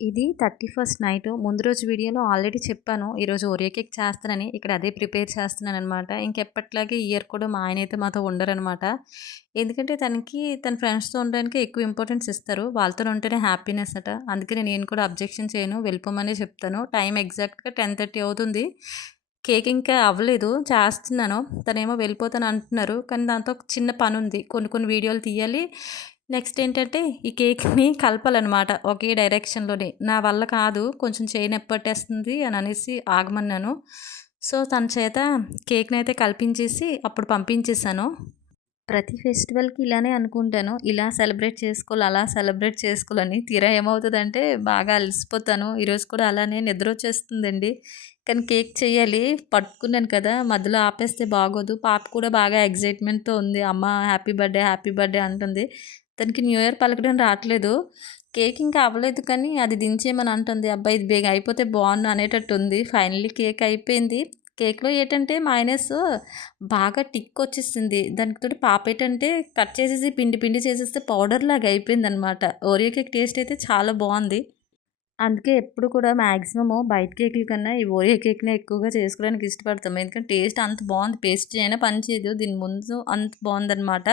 ఇది 31st night ముందు రోజు వీడియోలో ఆల్రెడీ చెప్పాను. ఈరోజు ఓరియో కేక్ చేస్తానని. ఇక్కడ అదే ప్రిపేర్ చేస్తున్నాననమాట. ఇంకెప్పటిలాగే ఈ ఇయర్ కూడా మా ఆయనైతే మాతో ఉండరనమాట. ఎందుకంటే తనకి తన ఫ్రెండ్స్‌తో ఉండడానికే ఎక్కువ ఇంపార్టెన్స్ ఇస్తారు. వాళ్ళతోనే ఉంటేనే హ్యాపీనెస్ అట. అందుకని నేను కూడా అబ్జెక్షన్ చేయను. వెళ్ళిపోమనే చెప్తాను. టైం ఎగ్జాక్ట్‌గా 10:30 అవుతుంది. కేక్ ఇంకా అవ్వలేదు. చేస్తున్నాను. తనేమో వెళ్ళిపోతాను అంటున్నారు. కానీ దాంతో ఒక చిన్న పనుంది. కొన్ని కొన్ని వీడియోలు తీయాలి. నెక్స్ట్ ఏంటంటే ఈ కేక్‌ని కలపాలనమాట ఒకే డైరెక్షన్‌లోనే. నా వల్ల కాదు కొంచెం చెయ్యి నొప్పి పట్టేస్తుంది అని అనేసి ఆగమన్నాను. సో, తన చేత కేక్‌నైతే కలిపించేసి అప్పుడు పంపించేసాను. ప్రతి ఫెస్టివల్‌కి ఇలానే అనుకుంటాను. ఇలా సెలబ్రేట్ చేసుకోవాలి, అలా సెలబ్రేట్ చేసుకోవాలని. తీరా ఏమవుతదంటే బాగా అలసిపోతాను. ఈరోజు కూడా అలానే నిద్రొచ్చేస్తుందండి. కానీ కేక్ చెయ్యాలి. పట్టుకున్నాను కదా! మధ్యలో ఆపేస్తే బాగోదు. పాప కూడా బాగా ఎక్సైట్‌మెంట్‌తో ఉంది. అమ్మ హ్యాపీ బర్త్‌డే, హ్యాపీ బర్త్‌డే అంటుంది. తనకి న్యూ ఇయర్ పలకడం రాట్లేదు. కేక్ ఇంకా అవ్వలేదు కానీ అది దించేయమని అంటుంది. అబ్బా! ఇది బేగా అయిపోతే బావున్ను అనేటట్టుంది. ఫైనల్లీ కేక్ అయిపోయింది. కేక్‌లో ఏటంటే మయోనైసు బాగా టిక్కొచ్చేసింది. దానికి తోడు పాపేటంటే కట్ చేసేసి పిండి పిండి చేసేస్తే పౌడర్‌లాగా అయిపోయిందనమాట. ఓరియో కేక్ టేస్ట్ అయితే చాలా బావుంది. అందుకే ఎప్పుడు కూడా మాక్సిమము బయట కేకుల కన్నా ఈ ఓరియో కేక్‌నే ఎక్కువగా చేసుకోవడానికి ఇష్టపడతాం. ఎందుకంటే టేస్ట్ అంత బావుంది. పేస్ట్రీ అయినా పనిచేయదు. దీని ముందు అంత బావుందనమాట.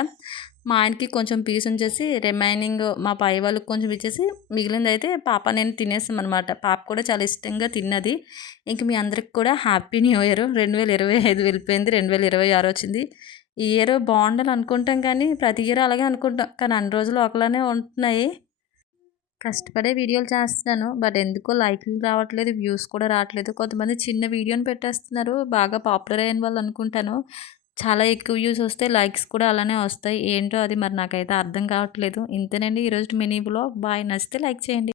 మా ఆయనకి కొంచెం పీస్ ఉంచేసి రిమైనింగ్ మా పై వాళ్ళకి కొంచెం ఇచ్చేసి మిగిలిందైతే పాప నేను తినేసామనమాట. పాప కూడా చాలా ఇష్టంగా తిన్నది. ఇంక మీ అందరికి కూడా హ్యాపీ న్యూ ఇయర్. 2025 వెళ్ళిపోయింది. 2026 వచ్చింది. ఈ ఇయర్ బావుండాలనుకుంటాం కానీ ప్రతి ఇయర్ అలాగే అనుకుంటాం. కానీ అన్ని రోజులు ఒకలానే ఉంటున్నాయి. కష్టపడే వీడియోలు చేస్తున్నాను. బట్ ఎందుకో లైకులు రావట్లేదు. వ్యూస్ కూడా రావట్లేదు. కొంతమంది చిన్న వీడియోని పెట్టేస్తున్నారు. బాగా పాపులర్ అయిన వాళ్ళు అనుకుంటాను. చాలా ఎక్కువ వ్యూస్ వస్తే లైక్స్ కూడా అలానే వస్తాయి. ఏంటో అది మరి నాకైతే అర్థం కావట్లేదు. ఇంతేనండి ఈరోజు మినీ వ్లాగ్. బాయ్. నచ్చితే లైక్ చేయండి.